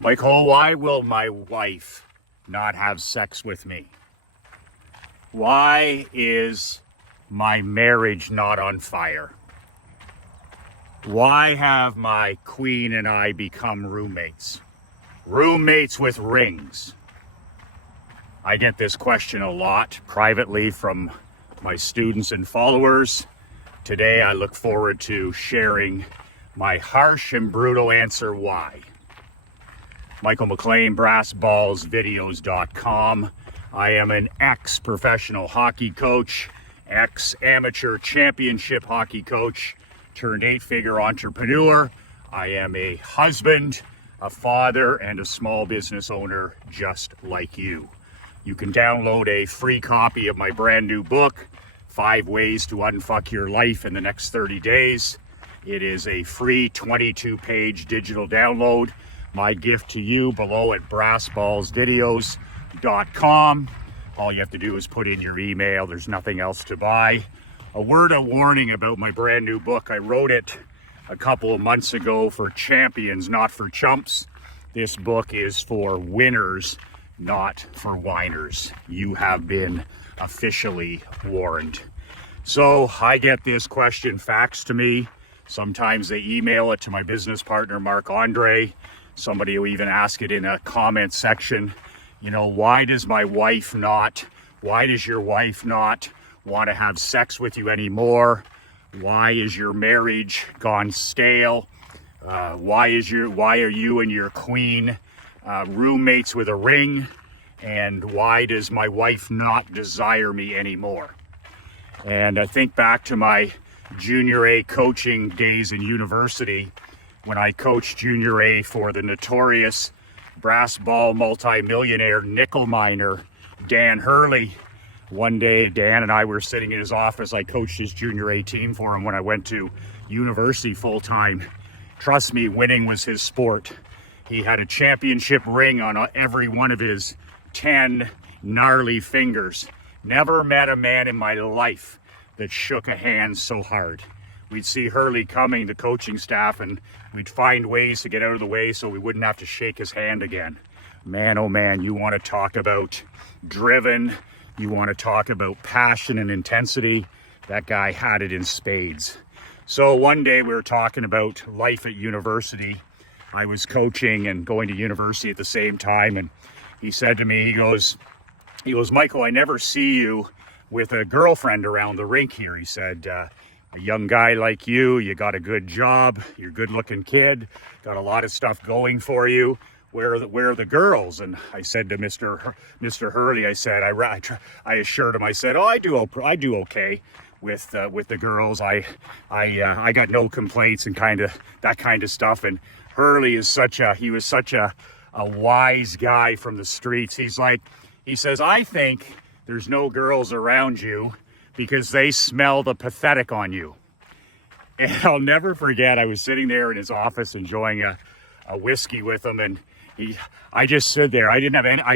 Michael, why will my wife not have sex with me? Why is my marriage not on fire? Why have my queen and I become roommates? Roommates with rings. I get this question a lot privately from my students and followers. Today I look forward to sharing my harsh and brutal answer why. Michael McLean, brassballsvideos.com. I am an ex-professional hockey coach, ex-amateur championship hockey coach, turned 8-figure entrepreneur. I am a husband, a father, and a small business owner just like you. You can download a free copy of my brand new book, 5 Ways to Unfuck Your Life in the Next 30 Days. It is a free 22-page digital download. My gift to you below at brassballsvideos.com. All you have to do is put in your email. There's nothing else to buy. A word of warning about my brand new book. I wrote it a couple of months ago for champions, not for chumps. This book is for winners, not for whiners. You have been officially warned. So I get this question faxed to me. Sometimes they email it to my business partner, Mark Andre. Somebody will even ask it in a comment section. You know, why does your wife not want to have sex with you anymore? Why is your marriage gone stale? Why are you and your queen roommates with a ring? And why does my wife not desire me anymore? And I think back to my junior A coaching days in university when I coached junior A for the notorious brass ball multimillionaire nickel miner, Dan Hurley. One day, Dan and I were sitting in his office. I coached his junior A team for him when I went to university full time. Trust me, winning was his sport. He had a championship ring on every one of his 10 gnarly fingers. Never met a man in my life that shook a hand so hard. We'd see Hurley coming, the coaching staff, and we'd find ways to get out of the way so we wouldn't have to shake his hand again. Man, oh man, you want to talk about driven, you want to talk about passion and intensity. That guy had it in spades. So one day we were talking about life at university. I was coaching and going to university at the same time, and he said to me, he goes, Michael, I never see you with a girlfriend around the rink here. He said, a young guy like you got a good job, you're a good looking kid, got a lot of stuff going for you. Where are the girls? And I said to Mr. Hurley, I said, I assured him, I said, oh, I do okay with the girls. I got no complaints and that kind of stuff. And Hurley is such a wise guy from the streets. He says, I think there's no girls around you because they smell the pathetic on you. And I'll never forget, I was sitting there in his office enjoying a whiskey with him, and I just stood there. I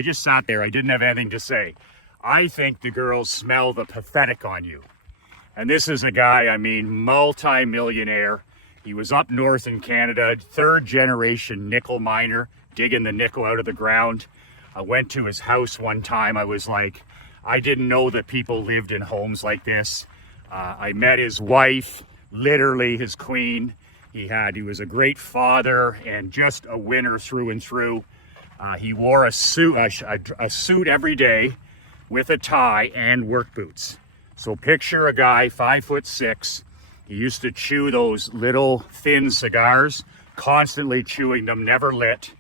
just sat there. I didn't have anything to say. I think the girls smell the pathetic on you. And this is a guy, multi-millionaire. He was up north in Canada, 3rd generation nickel miner, digging the nickel out of the ground. I went to his house one time. I was like, I didn't know that people lived in homes like this. I met his wife, literally his queen. He was a great father and just a winner through and through. He wore a suit every day with a tie and work boots. So picture a guy 5'6". He used to chew those little thin cigars, constantly chewing them, never lit.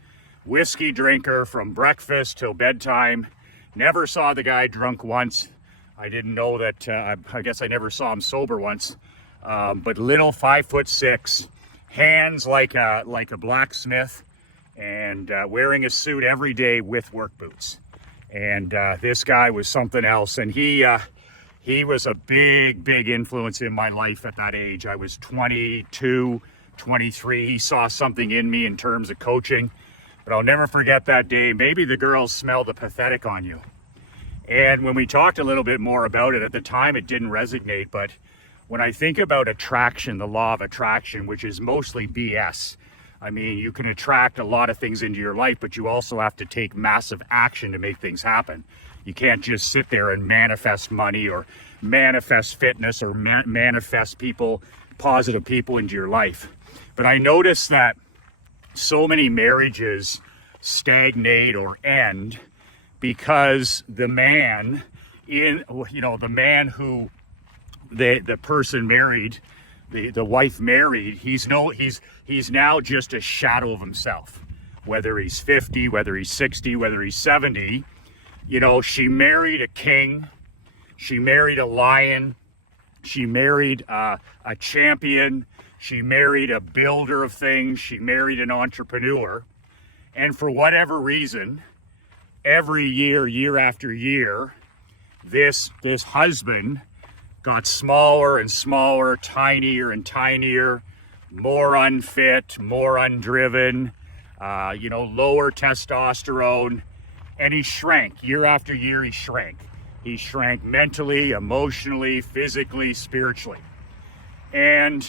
Whiskey drinker from breakfast till bedtime. Never saw the guy drunk once. I didn't know that, I guess I never saw him sober once. But little 5'6", hands like a blacksmith, and wearing a suit every day with work boots. And this guy was something else. And he was a big influence in my life at that age. I was 22, 23. He saw something in me in terms of coaching. But I'll never forget that day. Maybe the girls smell the pathetic on you. And when we talked a little bit more about it, at the time it didn't resonate, but when I think about attraction, the law of attraction, which is mostly BS, I mean, you can attract a lot of things into your life, but you also have to take massive action to make things happen. You can't just sit there and manifest money or manifest fitness or manifest people, positive people into your life. But I noticed that so many marriages stagnate or end because the man the man who the person married, the wife married, he's now just a shadow of himself. Whether he's 50, whether he's 60, whether he's 70, she married a king, she married a lion, she married a champion, she married a builder of things, she married an entrepreneur. And for whatever reason, every year after year, this husband got smaller and smaller, tinier and tinier, more unfit, more undriven, lower testosterone, and he shrank. Year after year, he shrank. He shrank mentally, emotionally, physically, spiritually. And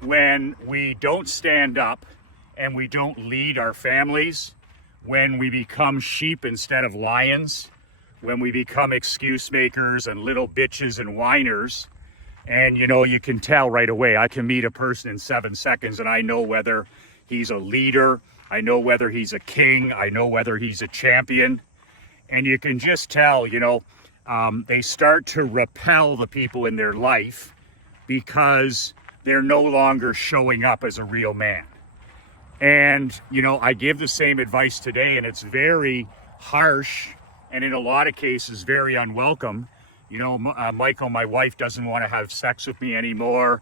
when we don't stand up and we don't lead our families, when we become sheep instead of lions, when we become excuse makers and little bitches and whiners, and you can tell right away. I can meet a person in 7 seconds and I know whether he's a leader, I know whether he's a king, I know whether he's a champion. And you can just tell, they start to repel the people in their life because they're no longer showing up as a real man. And, I give the same advice today, and it's very harsh and in a lot of cases very unwelcome. Michael, my wife, doesn't want to have sex with me anymore.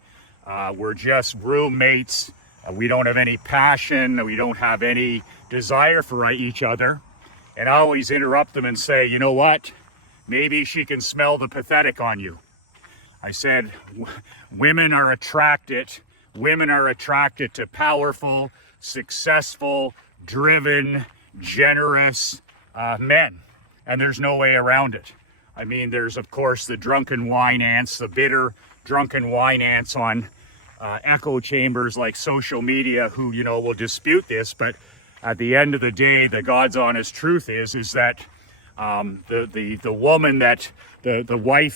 We're just roommates. We don't have any passion. We don't have any desire for each other. And I always interrupt them and say, you know what? Maybe she can smell the pathetic on you. I said, women are attracted to powerful, successful, driven, generous men. And there's no way around it. I mean, there's, of course, the drunken wine ants, the bitter drunken wine ants on echo chambers like social media who, will dispute this. But at the end of the day, the God's honest truth is that the woman that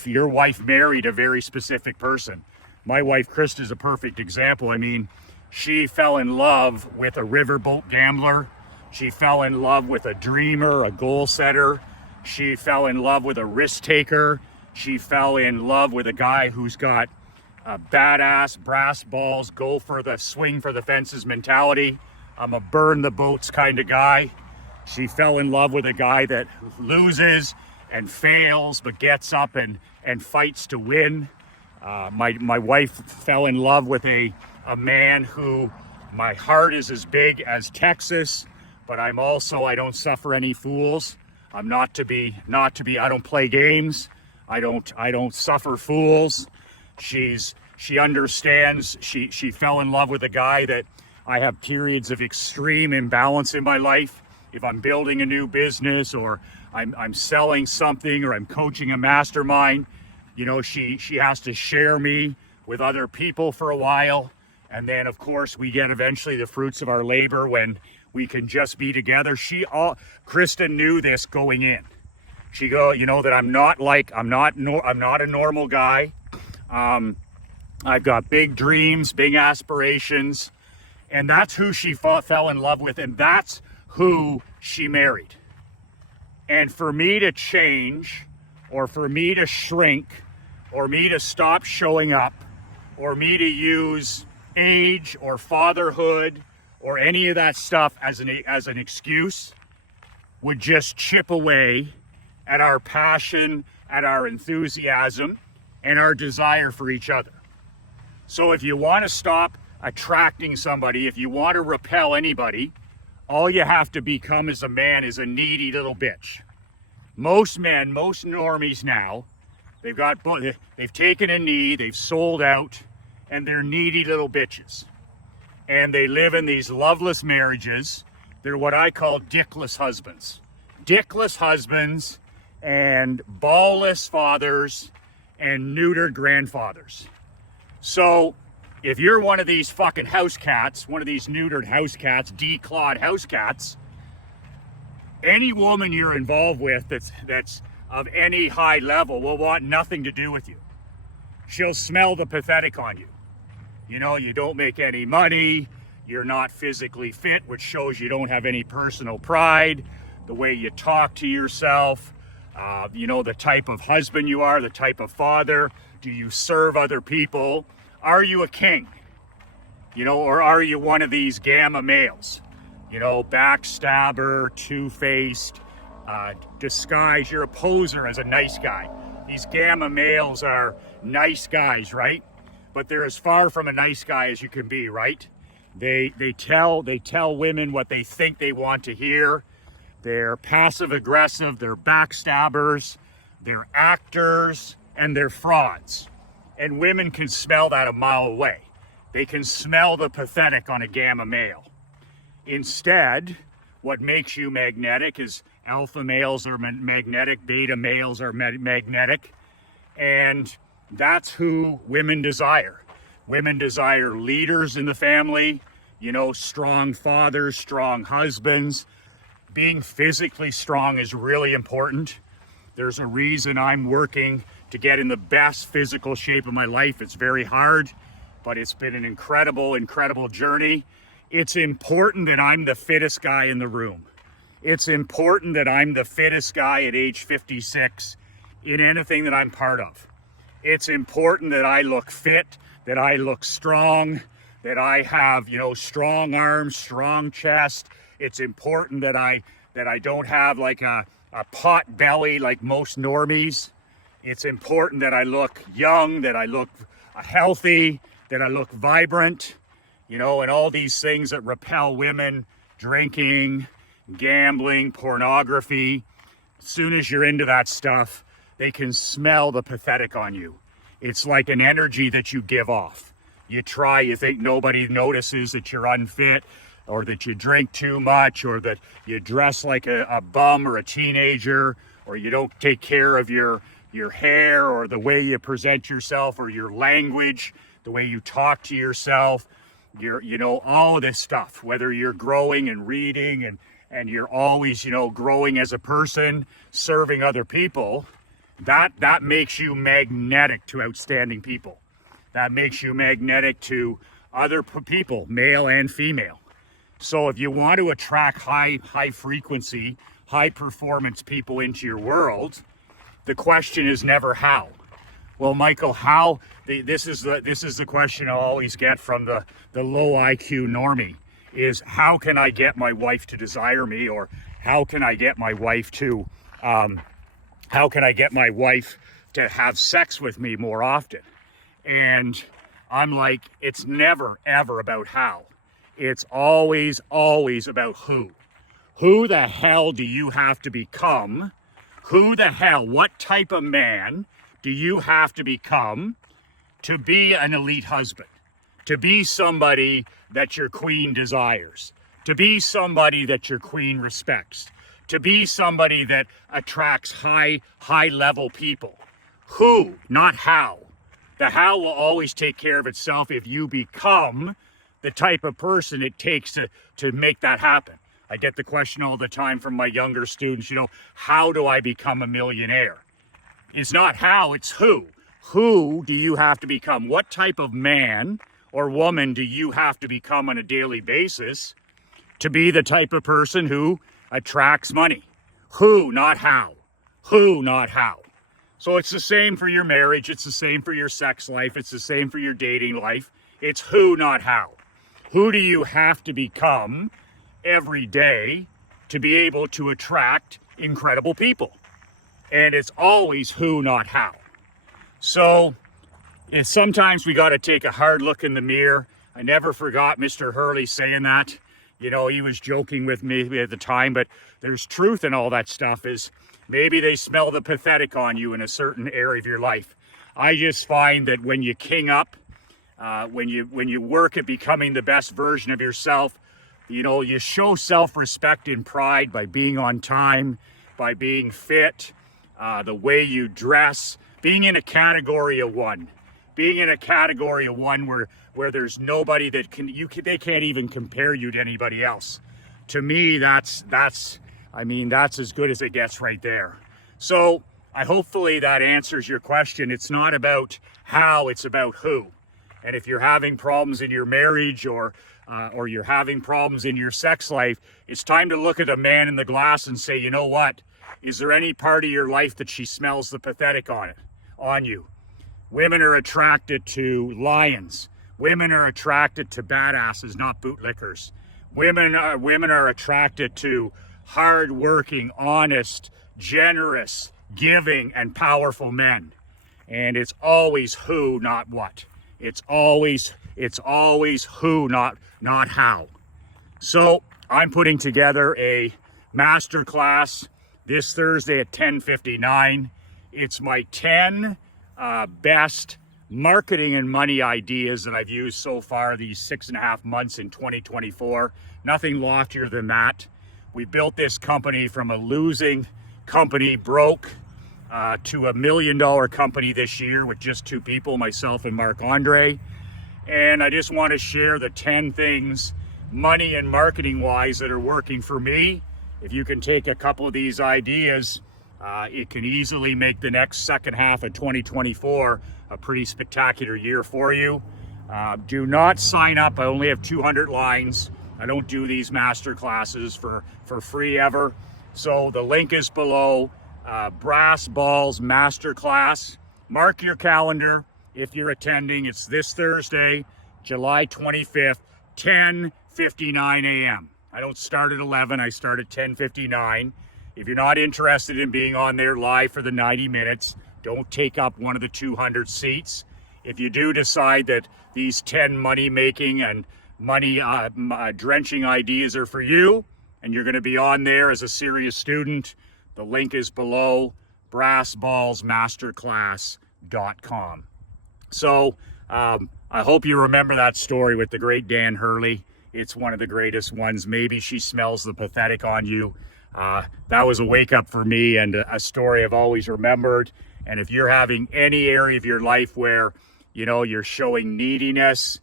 your wife married a very specific person. My wife, Krista, is a perfect example. I mean, she fell in love with a riverboat gambler. She fell in love with a dreamer, a goal setter. She fell in love with a risk taker. She fell in love with a guy who's got a badass, brass balls, swing for the fences mentality. I'm a burn the boats kind of guy. She fell in love with a guy that loses and fails, but gets up and fights to win. My wife fell in love with a man who, my heart is as big as Texas, but I don't suffer any fools. I'm not to be, I don't play games. I don't suffer fools. She understands. She fell in love with a guy that I have periods of extreme imbalance in my life. If I'm building a new business or I'm selling something or I'm coaching a mastermind, she has to share me with other people for a while. And then, of course, we get eventually the fruits of our labor when we can just be together. Kristen knew this going in. She that I'm not a normal guy. I've got big dreams, big aspirations, and that's who she fell in love with, and that's who she married. And for me to change, or for me to shrink, or me to stop showing up, or me to use age or fatherhood or any of that stuff as an excuse would just chip away at our passion, at our enthusiasm, and our desire for each other. So if you want to stop attracting somebody, if you want to repel anybody, all you have to become as a man is a needy little bitch. Most men, most normies now, they've taken a knee, they've sold out, and they're needy little bitches. And they live in these loveless marriages. They're what I call dickless husbands. Dickless husbands and ballless fathers and neutered grandfathers. So If you're one of these fucking house cats, one of these neutered house cats, declawed house cats, any woman you're involved with that's of any high level will want nothing to do with you. She'll smell the pathetic on you. You know, you don't make any money, you're not physically fit, which shows you don't have any personal pride, the way you talk to yourself, you know, the type of husband you are, the type of father. Do you serve other people? Are you a king? You know, or are you one of these gamma males? You know, backstabber, two-faced, disguise. You're a poser as a nice guy. These gamma males are nice guys, right? But they're as far from a nice guy as you can be, right? They tell women what they think they want to hear. They're passive aggressive, they're backstabbers, they're actors, and they're frauds. And women can smell that a mile away. They can smell the pathetic on a gamma male. Instead, what makes you magnetic is alpha males are magnetic, beta males are magnetic, and that's who women desire. Women desire leaders in the family, you know, strong fathers, strong husbands. Being physically strong is really important. There's a reason I'm working to get in the best physical shape of my life. It's very hard, but it's been an incredible, incredible journey. It's important that I'm the fittest guy in the room. It's important that I'm the fittest guy at age 56 in anything that I'm part of. It's important that I look fit, that I look strong, that I have, you know, strong arms, strong chest. It's important that I don't have like a pot belly like most normies. It's important that I look young, that I look healthy, that I look vibrant, you know, and all these things that repel women: drinking, gambling, pornography. As soon as you're into that stuff, they can smell the pathetic on you. It's like an energy that you give off. You try, you think nobody notices that you're unfit, or that you drink too much, or that you dress like a bum or a teenager, or you don't take care of your hair, or the way you present yourself, or your language, the way you talk to yourself, you know, all of this stuff, whether you're growing and reading and you're always, you know, growing as a person, serving other people, that makes you magnetic to outstanding people. That makes you magnetic to other people, male and female. So if you want to attract high frequency, high performance people into your world, the question is never how. Well, Michael, how? This is the question I always get from the low IQ normie, is how can I get my wife to desire me, or how can I get my wife to have sex with me more often? And I'm like, it's never ever about how. It's always about who. Who the hell do you have to become? Who the hell, what type of man do you have to become to be an elite husband? To be somebody that your queen desires? To be somebody that your queen respects? To be somebody that attracts high level people? Who, not how. The how will always take care of itself if you become the type of person it takes to make that happen. I get the question all the time from my younger students, you know, how do I become a millionaire? It's not how, it's who. Who do you have to become? What type of man or woman do you have to become on a daily basis to be the type of person who attracts money? Who, not how. Who, not how. So it's the same for your marriage. It's the same for your sex life. It's the same for your dating life. It's who, not how. Who do you have to become every day to be able to attract incredible people? And it's always who, not how. So sometimes we got to take a hard look in the mirror. I never forgot Mr. Hurley saying that. You know, he was joking with me at the time, but there's truth in all that stuff. Is maybe they smell the pathetic on you in a certain area of your life. I just find that when you king up, when you work at becoming the best version of yourself, you know, you show self-respect and pride by being on time, by being fit, the way you dress, being in a category of one. being in a category of one where there's nobody that they can't even compare you to anybody else. To me, that's as good as it gets right there. So hopefully that answers your question. It's not about how, it's about who. And if you're having problems in your marriage or you're having problems in your sex life, it's time to look at a man in the glass and say, you know what? Is there any part of your life that she smells the pathetic on you? Women are attracted to lions. Women are attracted to badasses, not bootlickers. Women are attracted to hardworking, honest, generous, giving, and powerful men. And it's always who, not what. It's always who, not how. So I'm putting together a master class this Thursday at 10:59. It's my 10 best marketing and money ideas that I've used so far these 6.5 months in 2024. Nothing loftier than that. We built this company from a losing company, broke, to $1 million company this year with just 2 people, myself and Mark Andre. And I just want to share the 10 things money and marketing wise that are working for me. If you can take a couple of these ideas, it can easily make the next second half of 2024 a pretty spectacular year for you. Do not sign up. I only have 200 lines. I don't do these master classes for free ever. So the link is below. Brass Balls Masterclass. Mark your calendar if you're attending. It's this Thursday, July 25th, 10:59 a.m. I don't start at 11, I start at 10:59. If you're not interested in being on there live for the 90 minutes, don't take up one of the 200 seats. If you do decide that these 10 money-making and money drenching ideas are for you, and you're going to be on there as a serious student, the link is below, brassballsmasterclass.com. So I hope you remember that story with the great Dan Hurley. It's one of the greatest ones. Maybe she smells the pathetic on you. That was a wake up for me and a story I've always remembered. And if you're having any area of your life where, you're showing neediness,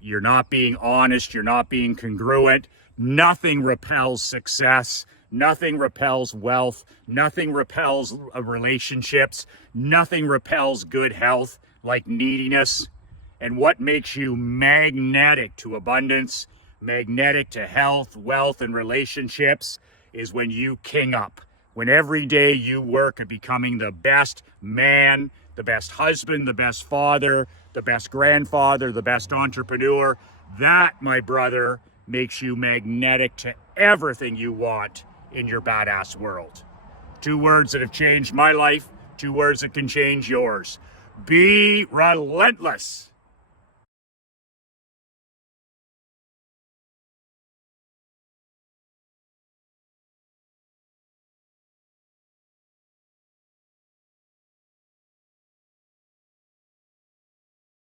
you're not being honest, you're not being congruent, nothing repels success. Nothing repels wealth. Nothing repels relationships. Nothing repels good health like neediness. And what makes you magnetic to abundance, magnetic to health, wealth, and relationships is when you king up. When every day you work at becoming the best man, the best husband, the best father, the best grandfather, the best entrepreneur. That, my brother, makes you magnetic to everything you want in your badass world. 2 words that have changed my life, 2 words that can change yours. Be relentless.